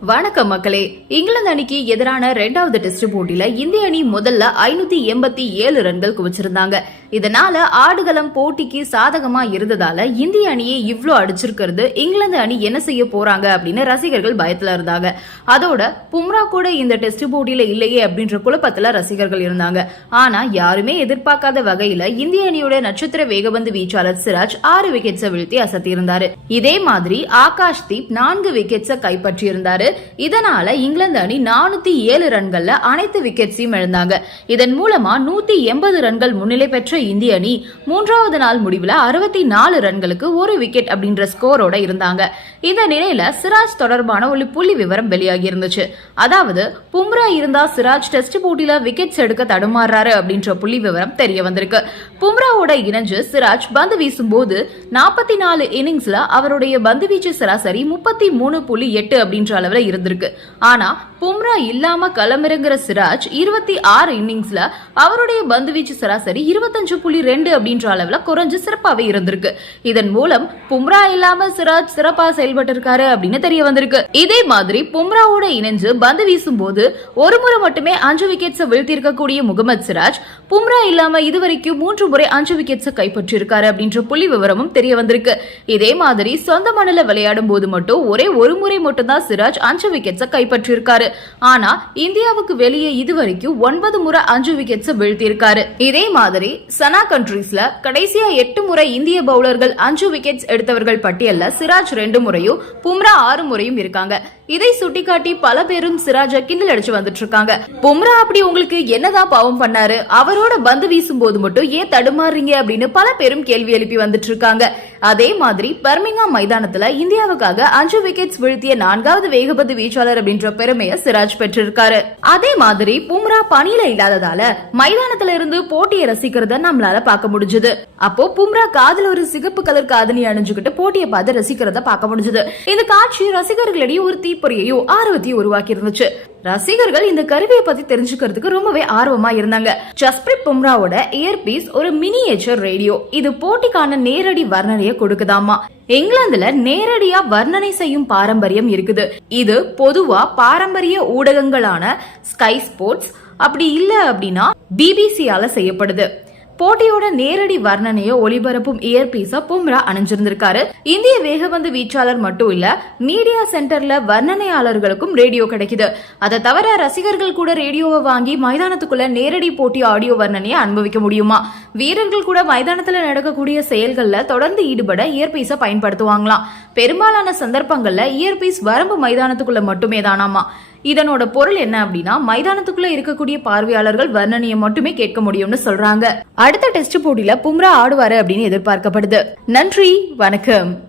வணக்கம் மக்களே. இங்கிலாந்து அணிக்கு எதிரான இரண்டாவது டெஸ்ட் போட்டியில இந்திய அணி முதல்ல ஐநூத்தி எண்பத்தி ஏழு ரன்கள் குவிச்சிருந்தாங்க. இதனால ஆடுகளம் போட்டிக்கு சாதகமா இருந்ததால இந்திய அணியை இவ்வளோ அடிச்சிருக்கிறது. இங்கிலாந்து அணி என்ன செய்ய போறாங்க அப்படின்னு ரசிகர்கள் பயத்துல இருந்தாங்க. அதோட பும்ரா கூட இந்த டெஸ்ட் போட்டியில இல்லையே அப்படின்ற குழப்பத்துல ரசிகர்கள் இருந்தாங்க. ஆனா யாருமே எதிர்பார்க்காத வகையில இந்திய அணியோட நட்சத்திர வேகபந்து வீச்சாளர் சிராஜ் ஆறு விக்கெட்ஸை வீழ்த்தி அசத்தியிருந்தாரு. இதே மாதிரி ஆகாஷ் தீப் நான்கு விக்கெட்ஸை கைப்பற்றியிருந்தாரு. இதனால இங்கிலாந்து அணி நானூத்தி ஏழு ரன்கள்ல அனைத்து விக்கெட்ஸையும் இழந்தாங்க. இதன் மூலமா நூத்தி எண்பது ரன்கள் முன்னிலை பெற்ற இந்திய அணி மூன்றாவது நாள் முடிவுல அறுபத்தி நாலு ரன்களுக்கு ஒரு விக்கெட் அப்படின்ற ஸ்கோரோட இருந்தாங்க. இந்த நிலையில சிராஜ் தொடர்பான ஒரு புள்ளி விவரம் வெளியாகி இருந்துச்சு. அதாவது பும்ரா இருந்தா சிராஜ் டெஸ்ட் போட்டியில விக்கெட்ஸ் எடுக்க தடுமாறாரு அப்படின்ற புள்ளி விவரம் தெரிய வந்திருக்கு. பும்ராவோட இணைஞ்சு சிராஜ் பந்து வீசும் போது நாற்பத்தி நாலு இன்னிங்ஸ்ல அவருடைய பந்து வீச்சு சராசரி முப்பத்தி மூணு புள்ளி எட்டு அப்படின்ற அளவில் இருந்திருக்கு. ஆனா பும்ரா இல்லாம களமிறங்குற சிராஜ் இருபத்தி ஆறு இன்னிங்ஸ்ல அவருடைய பந்துவீச்சு சராசரி இருபத்தஞ்சு புள்ளி ரெண்டு அப்படின்ற அளவுல குறைஞ்சு சிறப்பாவே இருந்திருக்கு. இதன் மூலம் பும்ரா இல்லாம சிராஜ் சிறப்பா செயல்பட்டு இருக்காரு அப்படின்னு தெரிய வந்திருக்கு. இதே மாதிரி பும்ராவோட இணைஞ்சு பந்து வீசும் போது ஒரு முறை மட்டுமே அஞ்சு விக்கெட்ஸ் வீழ்த்தியிருக்கக்கூடிய முகமது சிராஜ் பும்ரா இல்லாம இதுவரைக்கும் மூன்று முறை அஞ்சு விக்கெட்ஸ் கைப்பற்றியிருக்காரு அப்படின்ற புள்ளி விவரமும் தெரிய வந்திருக்கு. இதே மாதிரி சொந்த மணல விளையாடும் போது மட்டும் ஒரே ஒரு முறை மட்டும்தான் சிராஜ் அஞ்சு விக்கெட்ஸை கைப்பற்றியிருக்காரு. ஆனா இந்தியாவுக்கு வெளியே இதுவரைக்கும் ஒன்பது முறை அஞ்சு விக்கெட்ஸ் வீழ்த்தியிருக்காரு. இதே மாதிரி சனா கண்ட்ரீஸ்ல கடைசியா எட்டு முறை இந்திய பவுலர்கள் அஞ்சு விக்கெட்ஸ் எடுத்தவர்கள் பட்டியல்ல சிராஜ் ரெண்டு முறையும் பும்ரா ஆறு முறையும் இருக்காங்க. இதை சுட்டிக்காட்டி பல பேரும் சிராஜ கிண்டல் அடிச்சு வந்துட்டு இருக்காங்க பும்ரா அப்படி உங்களுக்கு என்னதான் பாவம் பண்ணாரு? அவரோட பந்து வீசும் போது மட்டும் ஏன் தடுமாறுறீங்க அப்படின்னு பல பேரும் கேள்வி எழுப்பி வந்துட்டு இருக்காங்க அதே மாதிரி பர்மிங்காம் மைதானத்துல இந்தியாவுக்காக அஞ்சு விக்கெட்ஸ் வீழ்த்திய நான்காவது வேகப்பந்து வீச்சாளர் அப்படின்ற பெருமையை சிராஜ் பெற்றிருக்காரு. அதே மாதிரி பும்ரா பணியில இல்லாததால மைதானத்துல இருந்து போட்டியை ரசிக்கிறத நம்மளால பார்க்க முடிஞ்சது. அப்போ பும்ரா காதல ஒரு சிகப்பு கலர் காதணி அணிஞ்சுக்கிட்டு போட்டியை பார்த்து ரசிக்கிறத பார்க்க முடிஞ்சது. இந்த காட்சி ரசிகர்களிடையே ஒரு தீப்பொறியையும் ஆர்வத்தையும் உருவாக்கி இருந்துச்சு ரசிகர்கள் இந்த கருவியை பத்தி தெரிஞ்சுக்கிறதுக்கு ரொம்பவே ஆர்வமா இருந்தாங்க. ஜஸ்பிரித் பும்ராவோட இயர்பீஸ் ஒரு மினியேச்சர் ரேடியோ இது போட்டிக்கான நேரடி வர்ணனையை கொடுக்குதாமா? இங்கிலாந்துல நேரடியா வர்ணனை செய்யும் பாரம்பரியம் இருக்குது. இது பொதுவா பாரம்பரிய ஊடகங்களான ஸ்கை ஸ்போர்ட்ஸ் அப்படி இல்ல அப்படின்னா பிபிசியால செய்யப்படுது. போட்டியோட நேரடி வர்ணனையை ஒளிபரப்பும் இயர்பீஸ பும்ரா அணிஞ்சிருந்திருக்காரு. இந்திய வேகபந்து வீச்சாளர் மட்டும் இல்ல மீடியா சென்டர்ல வர்ணனையாளர்களுக்கும் ரேடியோ கிடைக்குது. அதை தவிர ரசிகர்கள் கூட ரேடியோவை வாங்கி மைதானத்துக்குள்ள நேரடி போட்டி ஆடியோ வர்ணனையை அனுபவிக்க முடியுமா? வீரர்கள் கூட மைதானத்துல நடக்கக்கூடிய செயல்கள்ல தொடர்ந்து ஈடுபட இயர்பீஸ பயன்படுத்துவாங்களாம். பெரும்பாலான சந்தர்ப்பங்கள்ல இயர்பீஸ் வரம்பு மைதானத்துக்குள்ள மட்டுமே தானாமா இதனோட பொருள் என்ன அப்படின்னா மைதானத்துக்குள்ள இருக்கக்கூடிய பார்வையாளர்கள் வர்ணனையை மட்டுமே கேட்க முடியும்னு சொல்றாங்க. அடுத்த டெஸ்ட் போட்டியில பும்ரா ஆடுவாரு அப்படின்னு எதிர்பார்க்கப்படுது. நன்றி வணக்கம்.